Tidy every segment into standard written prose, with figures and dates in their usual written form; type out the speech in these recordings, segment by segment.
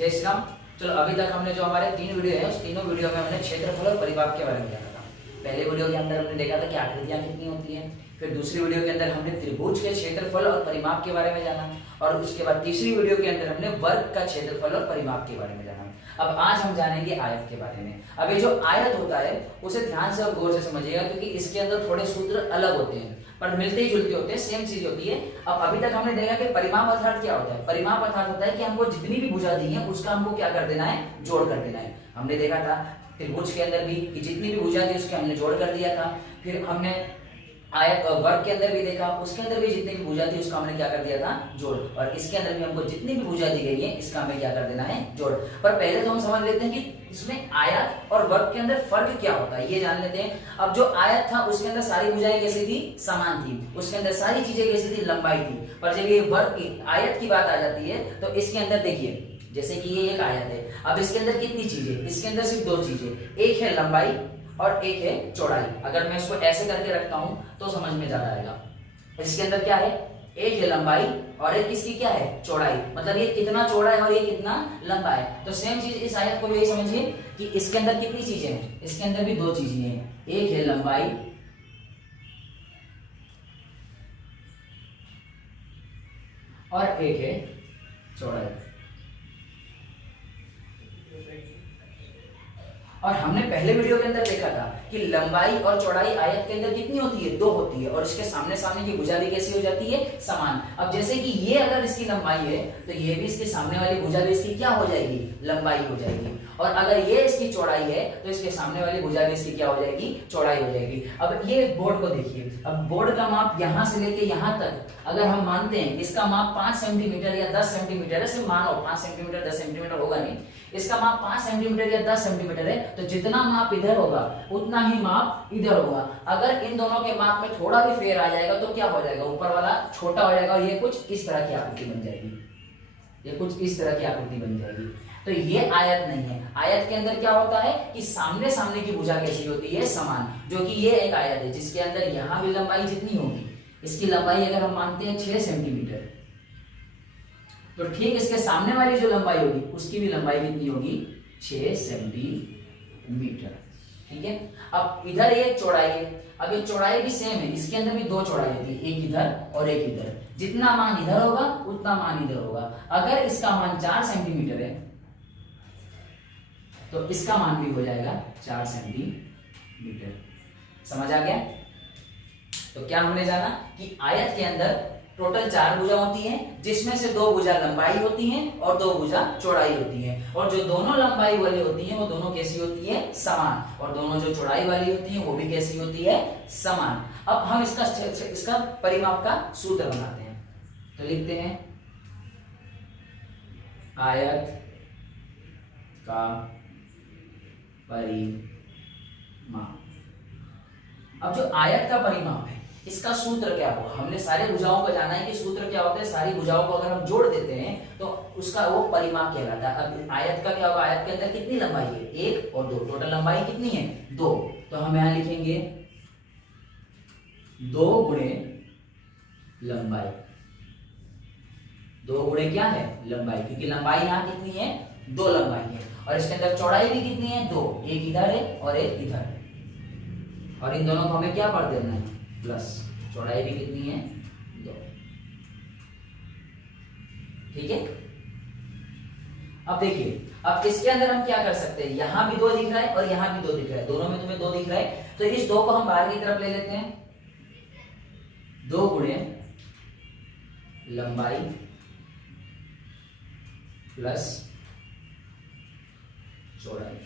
जय श्री राम। चलो अभी तक हमने जो हमारे 3 वीडियो है उस तीनों वीडियो में हमने क्षेत्रफल और परिमाप के बारे में जाना था। पहले वीडियो के अंदर हमने देखा था कि आकृतियां कितनी होती हैं। फिर दूसरी वीडियो के अंदर हमने त्रिभुज के क्षेत्रफल और परिमाप के बारे में जाना और उसके बाद तीसरी वीडियो के अंदर हमने वर्ग का क्षेत्रफल और परिमाप के बारे में जाना। अब आज हम जानेंगे आयत के बारे में। अब ये जो आयत होता है उसे ध्यान से और गौर से समझिएगा क्योंकि इसके अंदर थोड़े सूत्र अलग होते हैं पर मिलते ही जुलते होते हैं, सेम चीज होती है। अब अभी तक हमने देखा कि परिमाप अर्थात क्या होता है। परिमाप अर्थात होता है कि हमको जितनी भी भुजा दी है उसका हमको क्या कर देना है, जोड़ कर देना है। हमने देखा था त्रिभुज के अंदर भी कि जितनी भी भुजा थी उसके हमने जोड़ कर दिया था। फिर हमने आयत वर्ग के अंदर भी देखा, उसके अंदर भी जितनी भी भुजा थी उसका हमने क्या कर दिया था, जोड़। और इसके अंदर भी हमको जितनी भी भुजा दी गई है इसका हमें क्या कर देना है, जोड़। पर पहले तो हम समझ लेते हैं कि इसमें आयत और वर्ग के अंदर फर्क क्या होता है, ये जान लेते हैं। अब जो आयत था उसके अंदर सारी भुजाएं कैसी थी, समान थी, उसके अंदर सारी चीजें कैसी थी, लंबाई थी। पर जब ये वर्ग की आयत की बात आ जाती है तो इसके अंदर देखिए, जैसे कि ये एक आयत है। अब इसके अंदर कितनी चीजें, इसके अंदर सिर्फ 2 चीजें, एक है लंबाई और एक है चौड़ाई। अगर मैं इसको ऐसे करके रखता हूं तो समझ में ज्यादा आएगा। इसके अंदर क्या है, एक है लंबाई और एक किसकी क्या है, चौड़ाई। मतलब ये कितना चौड़ा है और ये कितना लंबा है। तो सेम चीज इस आयत को भी यही समझिए कि इसके अंदर कितनी चीजें हैं, इसके अंदर भी 2 चीजें हैं, एक है लंबाई और एक है चौड़ाई। और हमने पहले वीडियो के अंदर देखा था कि लंबाई और चौड़ाई आयत के अंदर कितनी होती है, 2 होती है और इसके सामने सामने की भुजा भी कैसी हो जाती है, समान। अब जैसे कि ये अगर इसकी लंबाई है तो ये भी इसके सामने वाली भुजा भी इसकी क्या हो जाएगी, लंबाई हो जाएगी। और अगर ये इसकी चौड़ाई है तो इसके सामने वाली भुजा भी इसकी क्या हो जाएगी, चौड़ाई हो जाएगी। अब ये बोर्ड को देखिए, अब बोर्ड का माप यहां से लेके यहां तक अगर हम मानते हैं इसका माप 5 सेंटीमीटर या 10 सेंटीमीटर है, सिर्फ मानो 5 सेंटीमीटर 10 सेंटीमीटर होगा नहीं, इसका माप 5 सेंटीमीटर या 10 सेंटीमीटर है, तो जितना माप इधर होगा उतना ही माप इधर होगा। अगर इन दोनों के माप में थोड़ा भी फेर आ जाएगा तो क्या हो जाएगा, ऊपर वाला छोटा हो जाएगा और ये कुछ इस तरह की आकृति बन जाएगी, ये कुछ इस तरह की आकृति बन जाएगी। तो ये आयत नहीं है। आयत के अंदर क्या होता है कि सामने सामने की भुजा कैसी होती है, समान। जो कि ये एक आयत है जिसके अंदर यहां भी लंबाई जितनी होगी, इसकी लंबाई अगर हम मानते हैं 6 सेंटीमीटर, तो ठीक इसके सामने वाली जो लंबाई होगी उसकी भी लंबाई कितनी होगी, 6 सेंटीमीटर। ठीक है। अब इधर एक चौड़ाई है, अब ये चौड़ाई भी सेम है, इसके अंदर भी 2 चौड़ाई होती है, एक इधर और एक इधर। जितना मान इधर होगा उतना मान इधर होगा। अगर इसका मान 4 सेंटीमीटर है तो इसका मान भी हो जाएगा 4 सेंटीमीटर। समझ आ गया। तो क्या हमने जाना कि आयत के अंदर टोटल 4 भुजा होती हैं, जिसमें से 2 भुजा लंबाई होती हैं और 2 भुजा चौड़ाई होती हैं। और जो दोनों लंबाई वाली होती हैं वो दोनों कैसी होती है, समान। और दोनों जो चौड़ाई वाली होती हैं वो भी कैसी होती है, समान। अब हम इसका परिमाप का सूत्र बनाते हैं। तो लिखते हैं आयत का परिमाप। अब जो आयत का परिमाप है इसका सूत्र क्या होगा, हमने सारे भुजाओं को जाना है कि सूत्र क्या होता है। सारी भुजाओं को अगर हम जोड़ देते हैं तो उसका वो परिमाप कहलाता है। अब आयत का क्या होगा, आयत के अंदर कितनी लंबाई है, 1 और 2, टोटल लंबाई कितनी है, 2। तो हम यहां लिखेंगे 2 गुणे लंबाई। 2 गुणे क्या है, लंबाई, क्योंकि लंबाई यहां कितनी है, 2 लंबाई है। और इसके अंदर चौड़ाई भी कितनी है, 2, एक इधर है और एक इधर। और इन दोनों को हमें क्या पढ़ देना है, प्लस। चौड़ाई भी कितनी है, 2। ठीक है। अब देखिए, अब इसके अंदर हम क्या कर सकते हैं, यहां भी 2 दिख रहा है और यहां भी 2 दिख रहा है, दोनों में तुम्हें 2 दिख रहा है। तो इस 2 को हम बाहर की तरफ ले लेते हैं। 2 गुणे लंबाई प्लस चौड़ाई।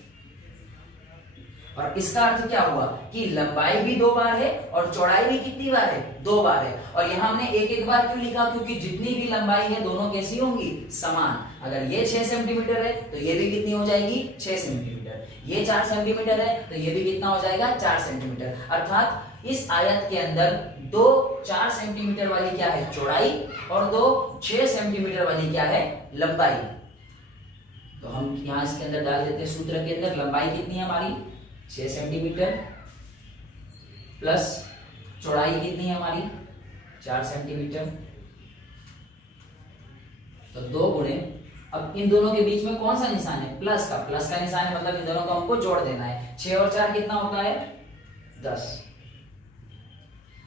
और इसका अर्थ क्या हुआ कि लंबाई भी 2 बार है और चौड़ाई भी कितनी बार है, 2 बार है। और यहां हमने एक एक बार क्यों लिखा, क्योंकि जितनी भी लंबाई है दोनों कैसी होंगी, समान। अगर ये 6 सेंटीमीटर है तो ये भी कितनी हो जाएगी, 6 सेंटीमीटर। ये 4 सेंटीमीटर है तो ये भी कितना हो जाएगा, 4 सेंटीमीटर। अर्थात इस आयत के अंदर 2 4 सेंटीमीटर वाली क्या है, चौड़ाई, और 2 6 सेंटीमीटर वाली क्या है, लंबाई। तो हम यहां इसके अंदर डाल देते हैं सूत्र के अंदर, लंबाई कितनी है हमारी, 6 सेंटीमीटर, प्लस चौड़ाई कितनी है हमारी, 4 सेंटीमीटर। तो 2 गुणे अब इन दोनों के बीच में कौन सा निशान है? प्लस का। प्लस का निशान है मतलब इन दोनों को हमको जोड़ देना है। 6 और 4 कितना होता है? 10।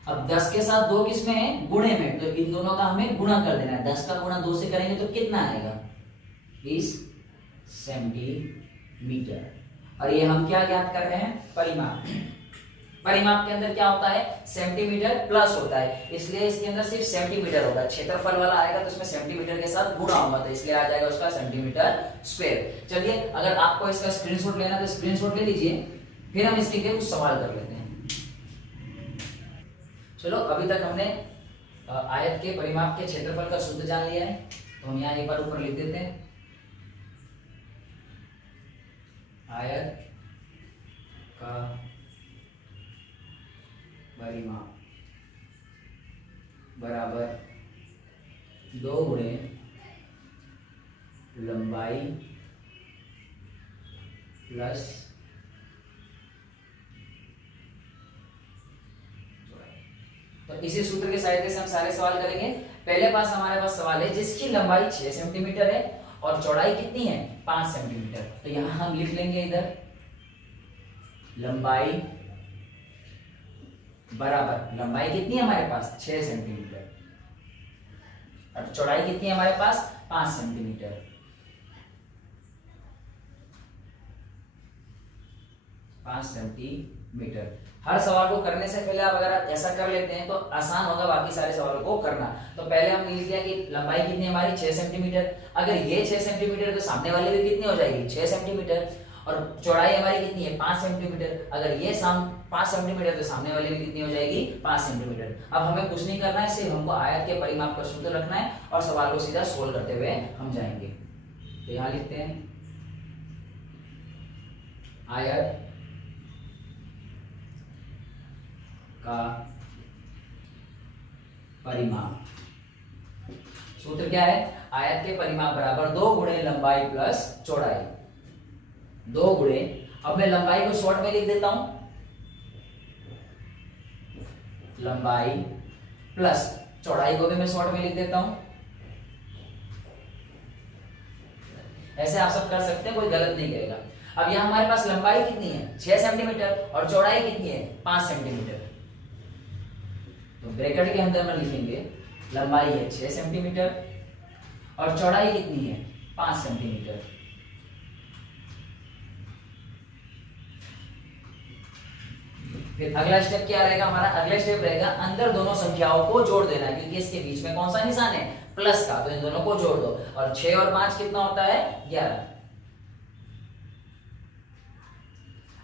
अब 10 के साथ 2 किस में है? गुणे में, तो इन दोनों का हमें गुणा कर देना है। 10 का गुणा 2 से करेंगे तो कितना आएगा? 20 सेंटीमीटर। और ये हम क्या ज्ञात कर रहे हैं? परिमाप। परिमाप के अंदर क्या होता है? सेंटीमीटर प्लस होता है, इसलिए इसके अंदर सिर्फ सेंटीमीटर होगा। क्षेत्रफल वाला आएगा तो उसमें सेंटीमीटर के साथ गुणा होगा, तो इसलिए आ जाएगा उसका सेंटीमीटर स्क्वायर। चलिए, अगर आपको इसका स्क्रीनशॉट लेना है तो स्क्रीनशॉट ले लीजिए, फिर हम इसके लिए कुछ सवाल कर लेते हैं। चलो, अभी तक हमने आयत के परिमाप के क्षेत्रफल का सूत्र जान लिया है, तो हम यहाँ एक बार ऊपर लिख देते हैं। आयत का परिमाप बराबर 2 गुणे लंबाई प्लस तो इसी सूत्र के सहायता से हम सारे सवाल करेंगे। पहले पास हमारे पास सवाल है जिसकी लंबाई 6 सेंटीमीटर है और चौड़ाई कितनी है? 5 सेंटीमीटर। तो यहां हम लिख लेंगे इधर लंबाई बराबर, लंबाई कितनी है हमारे पास? 6 सेंटीमीटर और चौड़ाई कितनी है हमारे पास? 5 सेंटीमीटर। 5 सेंटीमीटर। हर सवाल को करने से पहले आप अगर आप ऐसा कर लेते हैं तो आसान होगा बाकी सारे सवालों को करना। तो पहले हम लिख दिया कि लंबाई कितनी है हमारी? 6 सेंटीमीटर। अगर ये 6 सेंटीमीटर तो सामने वाले भी कितनी हो जाएगी? 6 सेंटीमीटर। और चौड़ाई हमारी कितनी है? 5 सेंटीमीटर। अगर ये 5 सेंटीमीटर तो सामने वाले भी कितनी हो जाएगी? 5 सेंटीमीटर। अब हमें कुछ नहीं करना है, सिर्फ हमको आयत के परिमाप का सूत्र रखना है और सवाल को सीधा सोल्व करते हुए हम जाएंगे। तो यहां लिखते हैं आयत का परिमाप। सूत्र क्या है? आयत के परिमाप बराबर 2 गुणे लंबाई प्लस चौड़ाई। 2 गुणे, अब मैं लंबाई को शॉर्ट में लिख देता हूं, लंबाई प्लस चौड़ाई को भी मैं शॉर्ट में लिख देता हूं। ऐसे आप सब कर सकते हैं, कोई गलत नहीं करेगा। अब यहां हमारे पास लंबाई कितनी है? 6 सेंटीमीटर और चौड़ाई कितनी है? 5 सेंटीमीटर। तो ब्रैकेट के अंदर में लिखेंगे लंबाई है 6 सेंटीमीटर और चौड़ाई कितनी है? 5 सेंटीमीटर। फिर अगला स्टेप क्या रहेगा हमारा? अगला स्टेप रहेगा अंदर दोनों संख्याओं को जोड़ देना, क्योंकि इसके बीच में कौन सा निशान है? प्लस का। तो इन दोनों को जोड़ दो और 6 और 5 कितना होता है? 11।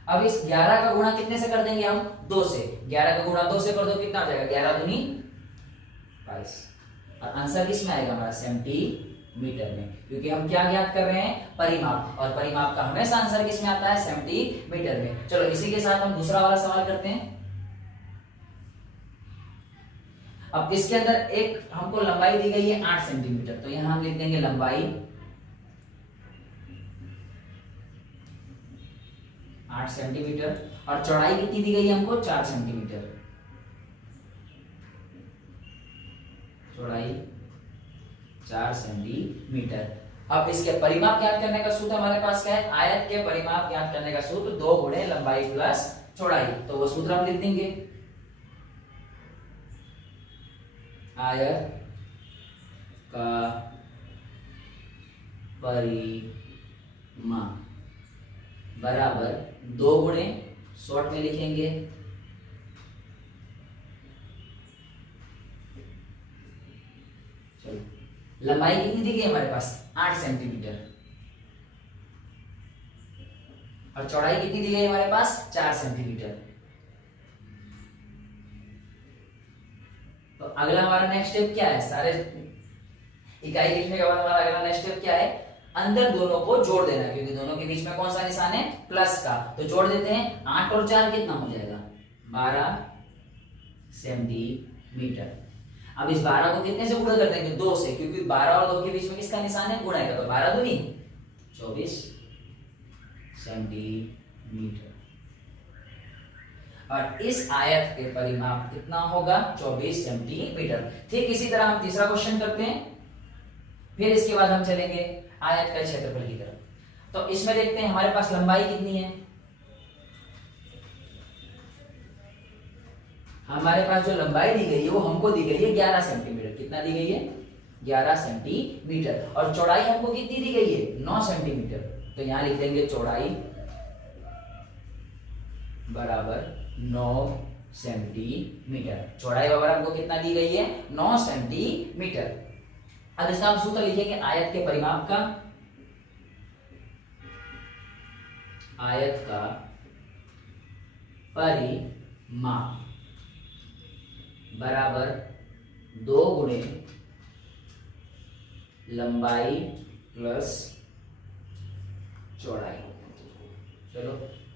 अब इस 11 का गुणा कितने से कर देंगे हम? 2 से। 11 का गुणा 2 से कर दो, कितना हो जाएगा? 11 दूनी 22। और आंसर किस में आएगा हमारा? सेंटीमीटर में, क्योंकि हम क्या ज्ञात कर रहे हैं? परिमाप, और परिमाप का हमेशा आंसर किस में आता है? सेंटीमीटर में। चलो, इसी के साथ हम दूसरा वाला सवाल करते हैं। अब इसके अंदर एक हमको लंबाई दी गई है 8 सेंटीमीटर, तो यहां हम लिख देंगे लंबाई 8 सेंटीमीटर और चौड़ाई कितनी दी गई है हमको? 4 सेंटीमीटर। चौड़ाई 4 सेंटीमीटर। अब इसके परिमाप ज्ञात करने का सूत्र हमारे पास क्या है? आयत के परिमाप ज्ञात करने का सूत्र 2 गुणे लंबाई प्लस चौड़ाई। तो वो सूत्र हम लिख देंगे, आयत का परिमाप बराबर 2 गुणे, शॉर्ट में लिखेंगे चलो, लंबाई कितनी दी गई हमारे पास? 8 सेंटीमीटर और चौड़ाई कितनी दी गई हमारे पास? 4 सेंटीमीटर। तो अगला हमारा नेक्स्ट स्टेप क्या है? सारे इकाई लिखने के बाद हमारा अगला नेक्स्ट स्टेप क्या है? अंदर दोनों को जोड़ देना, क्योंकि दोनों के बीच में कौन सा निशान है? प्लस का। तो जोड़ देते हैं। 8 और 4 कितना हो जाएगा? 12 सेंटीमीटर। अब इस 12 को कितने से गुणा कर देंगे? 2 से, क्योंकि 12 और 2 के बीच में किसका निशान है? गुणा का। तो 12 दूनी 24 सेंटीमीटर। और इस आयत के परिमाप कितना होगा? 24 सेंटीमीटर। ठीक इसी तरह हम तीसरा क्वेश्चन करते हैं, फिर इसके बाद हम चलेंगे आयत का क्षेत्रफल की तरफ। तो इसमें देखते हैं हमारे पास लंबाई कितनी है। हमारे पास जो लंबाई दी गई है वो हमको दी गई है 11 सेंटीमीटर। कितना दी गई है? 11 सेंटीमीटर। और चौड़ाई हमको कितनी दी गई है? 9 सेंटीमीटर। तो यहां लिख देंगे चौड़ाई बराबर 9 सेंटीमीटर। चौड़ाई बराबर हमको कितना दी गई है? 9 सेंटीमीटर। अब इसका हम सूत्र लिखेंगे आयत के परिमाप का। आयत का परिमाप बराबर 2 गुणे लंबाई प्लस चौड़ाई। चलो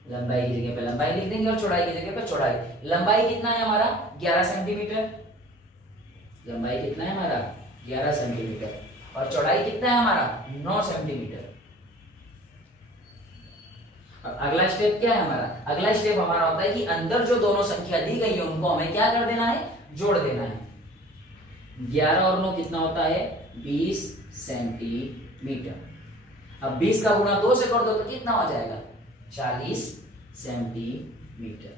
लंबाई की जगह पे लंबाई लिख देंगे और चौड़ाई की जगह पे चौड़ाई। लंबाई कितना है हमारा? 11 सेंटीमीटर। लंबाई कितना है हमारा? 11 सेंटीमीटर। और चौड़ाई कितना है हमारा? 9 सेंटीमीटर। अब अगला स्टेप क्या है हमारा? अगला स्टेप हमारा होता है कि अंदर जो दोनों संख्या दी गई है उनको हमें क्या कर देना है? जोड़ देना है। 11 और 9 कितना होता है? 20 सेंटीमीटर। अब 20 का गुणा 2 से कर दो तो कितना हो जाएगा? 40 सेंटीमीटर।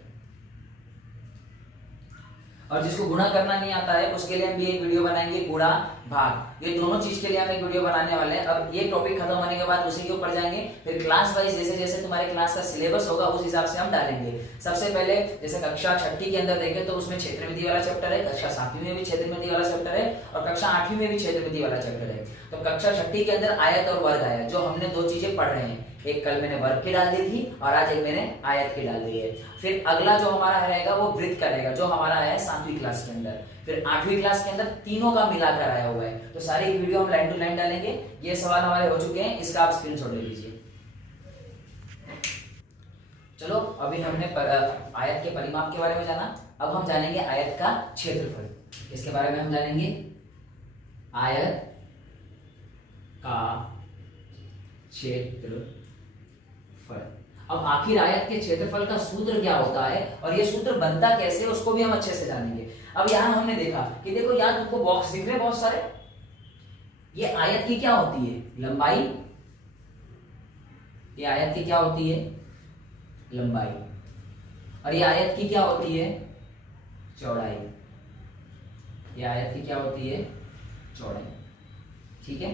और जिसको गुणा करना नहीं आता है उसके लिए हम भी एक वीडियो बनाएंगे, गुणा भाग। ये दोनों चीज के लिए हम एक वीडियो बनाने वाले हैं। अब ये टॉपिक खत्म होने के बाद उसी के ऊपर जाएंगे, फिर क्लास वाइज जैसे जैसे तुम्हारे क्लास का सिलेबस होगा उस हिसाब से हम डालेंगे। सबसे पहले जैसे कक्षा 6ठी के अंदर देखें तो उसमें क्षेत्रमिति वाला चैप्टर है, कक्षा 7वीं में भी क्षेत्रमिति वाला चैप्टर है और कक्षा 8वीं में भी क्षेत्रमिति वाला चैप्टर है। तो कक्षा 6ठी के अंदर आयत और वर्ग आया, जो हमने 2 चीजें पढ़ रहे हैं। एक कल मैंने वर्ग की डाल दी थी और आज एक मैंने आयत की डाल दी है। फिर अगला जो हमारा रहेगा वो वृत्त का रहेगा, जो हमारा है 7वीं क्लास के अंदर। फिर 8वीं क्लास के अंदर तीनों का मिलाकर आया हुआ है। तो सारी वीडियो हम लाइन टू लाइन डालेंगे। ये सवाल हमारे हो चुके हैं, इसका आप स्क्रीनशॉट ले लीजिए। चलो अभी हमने आयत के परिमाप के बारे में जाना। अब हम जानेंगे आयत का क्षेत्रफल। इसके बारे में हम जानेंगे आयत का क्षेत्रफल। अब आखिर आयत के क्षेत्रफल का सूत्र क्या होता है और ये सूत्र बनता कैसे उसको भी हम अच्छे से जानेंगे। अब यहां हमने देखा कि देखो यार तुमको बॉक्स दिख रहे हैं बहुत सारे। ये आयत की क्या होती है? लंबाई। ये आयत की क्या होती है? लंबाई। और ये आयत की क्या होती है? चौड़ाई। ये आयत की क्या होती है? चौड़ाई। ठीक है,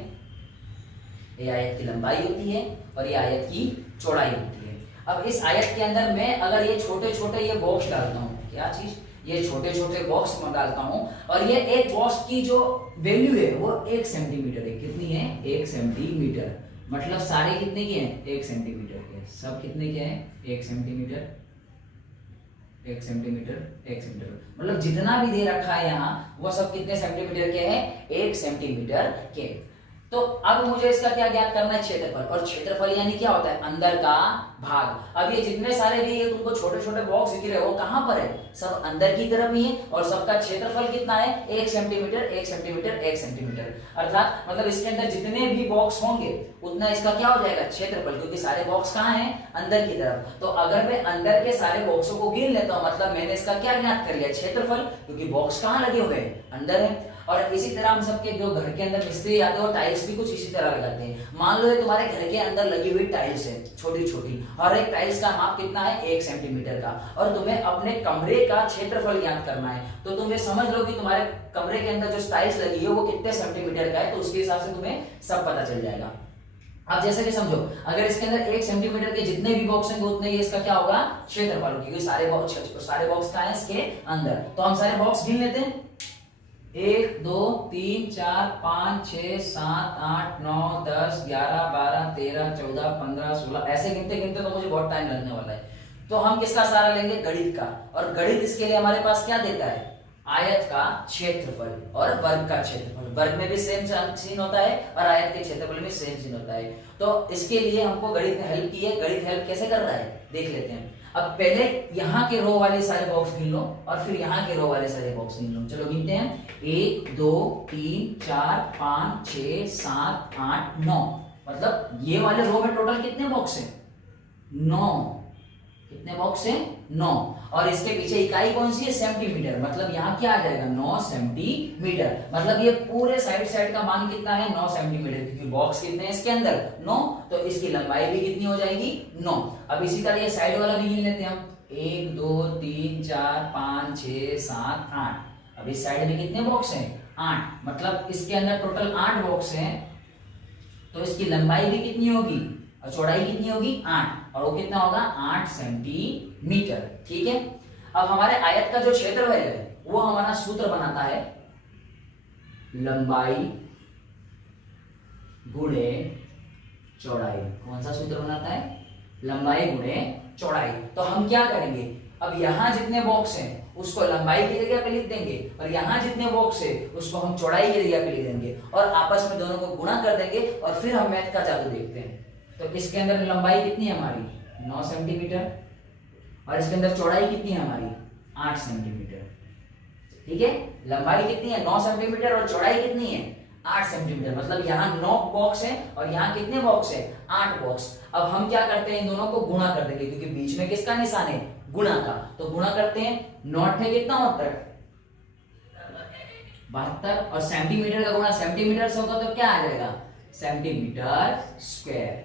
ये आयत की लंबाई होती है और ये आयत की चौड़ाई होती है। अब इस आयत के अंदर मैं अगर ये छोटे छोटे ये बॉक्स डालता हूँ, क्या चीज? ये छोटे छोटे बॉक्स में डालता हूँ और ये एक बॉक्स की जो वैल्यू है वो 1 सेंटीमीटर है। कितनी है? 1 सेंटीमीटर। मतलब सारे कितने के हैं? 1 सेंटीमीटर के। सब कितने के हैं? 1 सेंटीमीटर, 1 सेंटीमीटर, 1 सेंटीमीटर। मतलब जितना भी दे रखा है यहाँ वो सब कितने सेंटीमीटर के हैं? 1 सेंटीमीटर के। तो अब मुझे इसका क्या ज्ञात करना है? क्षेत्रफल। और क्षेत्रफल यानी क्या होता है? अंदर का भाग। अब ये जितने सारे भी ये तुमको छोटे छोटे बॉक्स दिख रहे हो वो कहां पर है? सब अंदर की तरफ ही है। और सबका क्षेत्रफल कितना है? 1 सेंटीमीटर, 1 सेंटीमीटर, 1 सेंटीमीटर। अर्थात मतलब इसके अंदर जितने भी बॉक्स होंगे उतना इसका क्या हो जाएगा? क्षेत्रफल। क्योंकि सारे बॉक्स कहां हैं? अंदर की तरफ। तो अगर मैं अंदर के सारे बॉक्सों को गिन लेता हूं मतलब मैंने इसका क्या ज्ञात कर लिया? क्षेत्रफल। क्योंकि बॉक्स कहां लगे हुए हैं? अंदर है। और इसी तरह हम सबके जो घर के अंदर मिस्त्री आते हैं वो टाइल्स भी कुछ इसी तरह लगाते हैं। मान लो ये तुम्हारे घर के अंदर लगी हुई टाइल्स है छोटी छोटी, और एक टाइल्स का माप कितना है? 1 सेंटीमीटर का। और तुम्हें अपने कमरे का क्षेत्रफल ज्ञात करना है तो तुम ये समझ लो कि तुम्हारे कमरे के अंदर जो टाइल्स लगी है वो कितने सेंटीमीटर का है, तो उसके हिसाब से तुम्हें सब पता चल जाएगा। अब जैसे कि समझो अगर इसके अंदर 1 सेंटीमीटर के जितने भी बॉक्स होंगे उतने ही इसका क्या होगा? क्षेत्रफल। क्योंकि सारे बॉक्स का है इसके अंदर। तो हम सारे बॉक्स गिन लेते हैं। 1 2 3 4 5 6 7 8 9 10 11 12 13 14 15 16 ऐसे गिनते गिनते तो मुझे बहुत टाइम लगने वाला है। तो हम किसका सहारा लेंगे? गणित का। और गणित इसके लिए हमारे पास क्या देता है? आयत का क्षेत्रफल और वर्ग का क्षेत्रफल। वर्ग में भी सेम सीन होता है और आयत के क्षेत्रफल में सेम सीन होता है। तो इसके लिए हमको गणित ने हेल्प की है। गणित हेल्प कैसे कर रहा है देख लेते हैं। अब पहले यहाँ के रो वाले सारे बॉक्स गिन लो और फिर यहाँ के रो वाले सारे बॉक्स गिन लो। चलो गिनते हैं। 1 2 3 4 5 6 7 8 9। मतलब ये वाले रो में टोटल कितने बॉक्स हैं? 9। कितने बॉक्स है 9, और इसके पीछे इकाई कौन सी है सेंटीमीटर, मतलब यहाँ क्या आ जाएगा 9 सेंटीमीटर, मतलब ये पूरे साइड का मान कितना है 9 सेंटीमीटर, क्योंकि बॉक्स कितने हैं इसके अंदर 9, तो इसकी लंबाई भी कितनी हो जाएगी 9। अब इसी तरह ये साइड वाला भी गिन लेते हैं हम, 1 2 3 4 5 6 7 8। अब इस साइड में कितने बॉक्स हैं 8, मतलब इसके अंदर टोटल 8 बॉक्स हैं, तो इसकी लंबाई भी कितनी होगी और चौड़ाई कितनी होगी 8, और वो कितना होगा 8 सेंटीमीटर। ठीक है, अब हमारे आयत का जो क्षेत्रफल है वो हमारा सूत्र बनाता है लंबाई गुणे चौड़ाई। कौन सा सूत्र बनाता है, लंबाई गुणे चौड़ाई। तो हम क्या करेंगे, अब यहां जितने बॉक्स हैं उसको लंबाई की जगह पे लिख देंगे, और यहां जितने बॉक्स है उसको हम चौड़ाई की जगह पे लिख देंगे, और आपस में दोनों को गुणा कर देंगे, और फिर हम मैथ का जादू देखते हैं। तो इसके अंदर लंबाई कितनी है हमारी 9 सेंटीमीटर, और इसके अंदर चौड़ाई कितनी है हमारी 8 सेंटीमीटर। ठीक है, लंबाई कितनी है 9 सेंटीमीटर और चौड़ाई कितनी है 8 सेंटीमीटर, मतलब यहाँ 9 बॉक्स है और यहाँ कितने बॉक्स है 8 बॉक्स। अब हम क्या करते हैं, इन दोनों को गुणा कर देंगे, क्योंकि बीच में किसका निशान है गुणा का, तो गुणा करते हैं। 9 है कितना होता है 72, और सेंटीमीटर का गुणा सेंटीमीटर से होगा तो क्या आ जाएगा सेंटीमीटर स्क्वायर।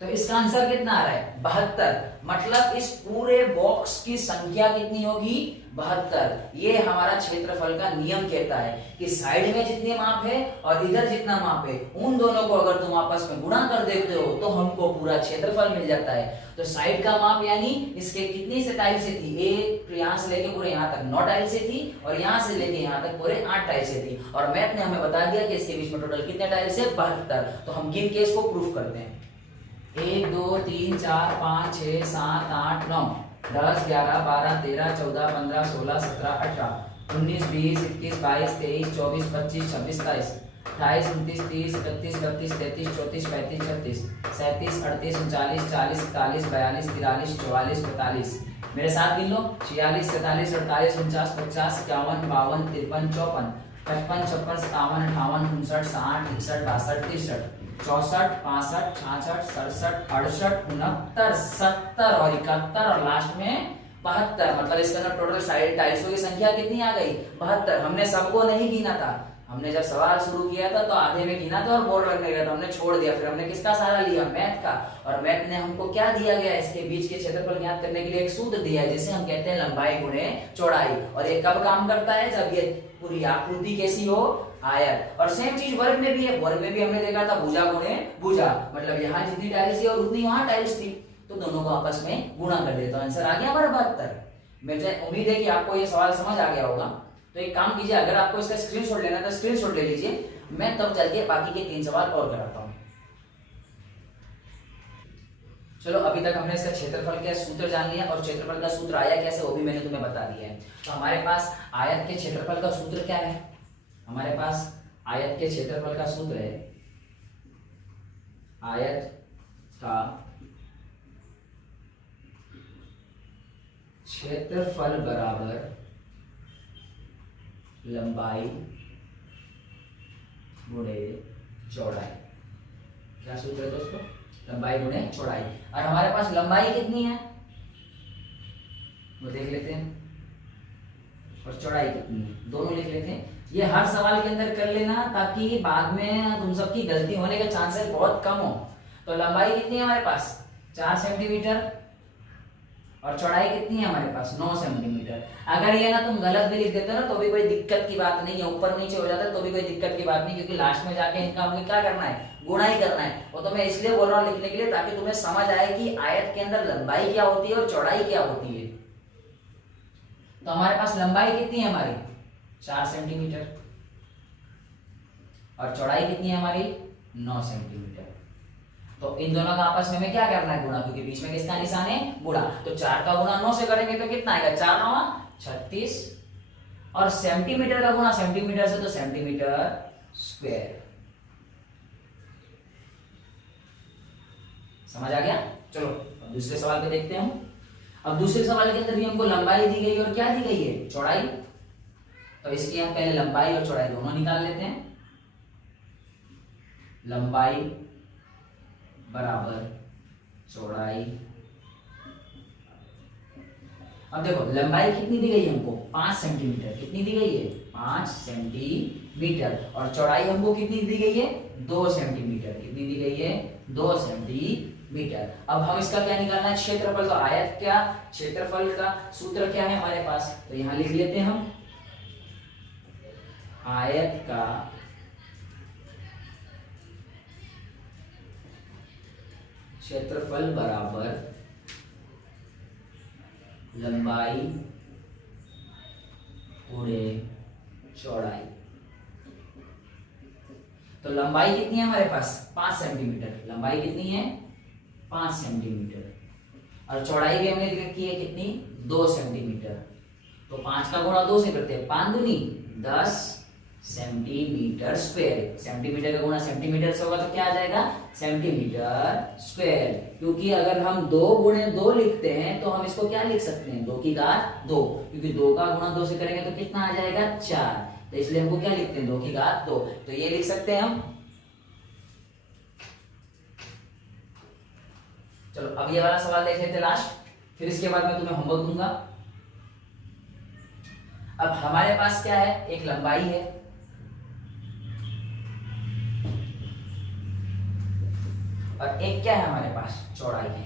तो इसका आंसर कितना आ रहा है 72, मतलब इस पूरे बॉक्स की संख्या कितनी होगी 72। ये हमारा क्षेत्रफल का नियम कहता है कि साइड में जितने माप है और इधर जितना माप है उन दोनों को अगर तुम आपस में गुणा कर देते हो तो हमको पूरा क्षेत्रफल मिल जाता है। तो साइड का माप यानी इसके कितनी से टाइल से थी, एक यहाँ से लेके पूरे यहाँ तक 9 टाइल से थी, और यहाँ से लेके यहाँ तक पूरे 8 टाइल से थी, और मैथ ने हमें बता दिया कि इसके बीच में टोटल कितने टाइल से 72। तो हम गिन के इसको प्रूफ करते हैं। 1 2 3 4 5 6 7 8 9 10 11 12 13 14 15 16 17 18 19 20 21 22 23 24 25 26 27 28 29 30 31 32 33 34 35 36 37 38 39 40 41 42 43 44 45। मेरे साथ गिन लो 46 47 48 49 50 51 52 53 54 55 56 57 58 59 60 61 62 63 64 65 66 67 68 69 70 और 71 और लास्ट में 72, मतलब इसके अंदर टोटल साइड टाइल्सों की संख्या कितनी आ गई 72। हमने सबको नहीं गिना था, हमने जब सवाल शुरू किया था तो आधे में गिना था और बोर लगने गया था, हमने छोड़ दिया। फिर हमने किसका सहारा लिया मैथ का, और मैथ ने हमको क्या दिया गया इसके बीच के क्षेत्रफल ज्ञात करने के लिए एक सूत्र दिया है जिसे हम कहते हैं लंबाई गुणे चौड़ाई। और ये कब काम करता है, जब ये पूरी आकृति कैसी हो आयत। और सेम चीज वर्ग में भी है, वर्ग में भी हमने देखा था भुजा गुणे भुजा, मतलब यहाँ जितनी टाइल्स थी और उतनी वहां टाइल्स थी, तो दोनों को आपस में गुणा कर देता हूं, आंसर आ गया हमारा 72। मुझे उम्मीद है कि आपको ये सवाल समझ आ गया होगा। तो एक काम कीजिए, अगर आपको इसका स्क्रीनशॉट लेना है तो स्क्रीनशॉट ले लीजिए, मैं तब चल के बाकी के 3 सवाल और कराता हूं। चलो, अभी तक हमने इसका क्षेत्रफल का सूत्र जान लिया, और क्षेत्रफल का सूत्र आया कैसे वो भी मैंने तुम्हें बता दिया है। तो हमारे पास आयत के क्षेत्रफल का सूत्र क्या है, हमारे पास आयत के क्षेत्रफल का सूत्र है आयत का क्षेत्रफल बराबर लंबाई गुणे चौड़ाई। क्या सूत्र है दोस्तों, लंबाई गुणे चौड़ाई। और हमारे पास लंबाई कितनी है वो देख लेते हैं, और चौड़ाई कितनी है दोनों लिख लेते हैं। ये हर सवाल के अंदर कर लेना ताकि बाद में तुम सबकी गलती होने का चांसेस बहुत कम हो। तो लंबाई कितनी है हमारे पास 4 सेंटीमीटर, और चौड़ाई कितनी है हमारे पास 9 सेंटीमीटर। अगर ये ना तुम गलत भी लिख देते हो ना तो भी कोई दिक्कत की बात नहीं है, ऊपर नीचे हो जाता है तो भी कोई दिक्कत की बात नहीं, क्योंकि लास्ट में जाके इनका हमें क्या करना है गुणा ही करना है। वो तो मैं इसलिए बोल रहा हूँ लिखने के लिए ताकि तुम्हें समझ आए कि आयत के अंदर लंबाई क्या होती है और चौड़ाई क्या होती है। तो हमारे पास लंबाई कितनी है हमारी 4 सेंटीमीटर, और चौड़ाई कितनी है हमारी 9 सेंटीमीटर। तो इन दोनों का आपस में हमें क्या करना है गुणा, क्योंकि बीच में किसका निशान है गुणा। तो 4 का गुणा 9 से करेंगे तो कितना आएगा 4 9 36, और सेंटीमीटर का गुणा सेंटीमीटर से तो सेंटीमीटर स्क्वायर। समझ आ गया। चलो अब दूसरे सवाल पे देखते हैं हम। अब दूसरे सवाल के अंदर भी हमको लंबाई दी गई और क्या दी गई है चौड़ाई। तो इसकी हम पहले लंबाई और चौड़ाई दोनों निकाल लेते हैं। लंबाई बराबर चौड़ाई अब देखो लंबाई कितनी दी गई है हमको 5 सेंटीमीटर, कितनी दी गई है 5 सेंटीमीटर, और चौड़ाई हमको कितनी दी गई है 2 सेंटीमीटर, कितनी दी गई है 2 सेंटीमीटर। अब हम इसका क्या निकालना है क्षेत्रफल, तो आयत का क्षेत्रफल का सूत्र क्या है हमारे पास, तो यहां लिख लेते हैं हम आयत का क्षेत्रफल बराबर लंबाई गुणे चौड़ाई। तो लंबाई कितनी है हमारे पास 5 सेंटीमीटर, लंबाई कितनी है 5 सेंटीमीटर, और चौड़ाई भी हमने रखी है कितनी 2 सेंटीमीटर। तो 5 का गुणा 2 से करते हैं, 5 दूनी 10 सेंटीमीटर स्क्वायर, सेंटीमीटर का गुणा सेंटीमीटर से होगा तो क्या आ जाएगा सेंटीमीटर स्क्वायर। क्योंकि अगर हम 2 गुणे 2 लिखते हैं तो हम इसको क्या लिख सकते हैं 2 की घात 2, क्योंकि 2 का गुणा 2 से करेंगे तो कितना आ जाएगा 4, तो इसलिए हमको क्या लिखते हैं 2 की घात 2, तो ये लिख सकते हैं हम। चलो अब ये वाला सवाल देख लेते हैं लास्ट, फिर इसके बाद मैं तुम्हें होमवर्क दूंगा। अब हमारे पास क्या है, एक लंबाई है और एक क्या है हमारे पास चौड़ाई है।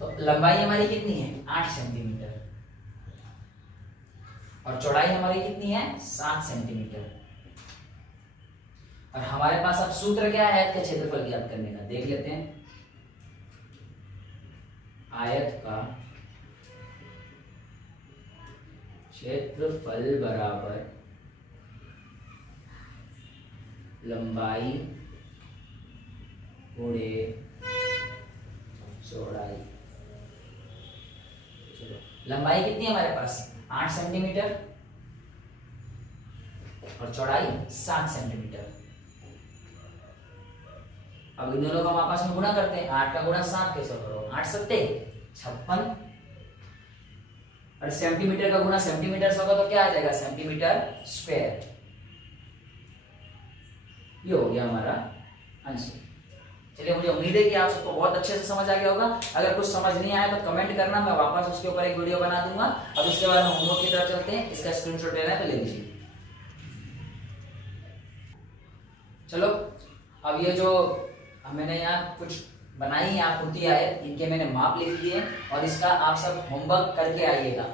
तो लंबाई हमारी कितनी है 8 सेंटीमीटर और चौड़ाई हमारी कितनी है 7 सेंटीमीटर। और हमारे पास अब सूत्र क्या है आयत का क्षेत्रफल ज्ञात करने का, देख लेते हैं। आयत का क्षेत्रफल बराबर लंबाई गुणे चौड़ाई। चलो लंबाई कितनी है हमारे पास 8 सेंटीमीटर और चौड़ाई 7 सेंटीमीटर। अब इन दोनों का हम आपस में गुणा करते हैं, 8 का गुणा 7 कैसे करो, 8 सत्ते 56, और सेंटीमीटर का गुणा सेंटीमीटर से होगा तो क्या आ जाएगा सेंटीमीटर स्क्वायर। ये हो गया हमारा आंसर। चलिए मुझे उम्मीद है कि आप सबको बहुत अच्छे से समझ आ गया होगा। अगर कुछ समझ नहीं आया तो कमेंट करना, मैं वापस उसके ऊपर एक वीडियो बना दूंगा। अब इसके बाद हम होमवर्क की तरफ चलते हैं, इसका स्क्रीनशॉट लेना है तो ले लीजिए। चलो अब ये जो मैंने यहाँ कुछ बनाई है आकृति आयत, इनके मैंने माप लिख दिए और इसका आप सब होमवर्क करके आइएगा।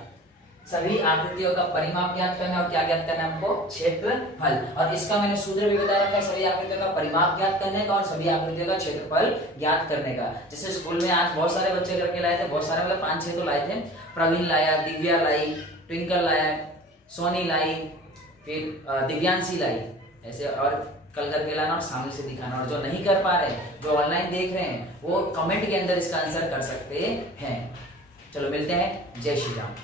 सभी आकृतियों का परिमाप ज्ञात करना है और क्या ज्ञात करना है हमको क्षेत्रफल, और इसका मैंने सूत्र भी बता रखा है सभी आकृतियों का परिमाप ज्ञात करने का और सभी आकृतियों का क्षेत्रफल ज्ञात करने का। जैसे स्कूल में आज बहुत सारे बच्चे करके लाए थे, बहुत सारे मतलब 5-6 तो लाए थे। प्रवीण लाया, दिव्या लाई, ट्विंकल लाया, सोनी लाई, फिर दिव्यांशी लाई, ऐसे और कल करके लाना और सामने से दिखाना। और जो नहीं कर पा रहे, जो ऑनलाइन देख रहे हैं, वो कमेंट के अंदर इसका आंसर कर सकते हैं। चलो मिलते हैं, जय श्री राम।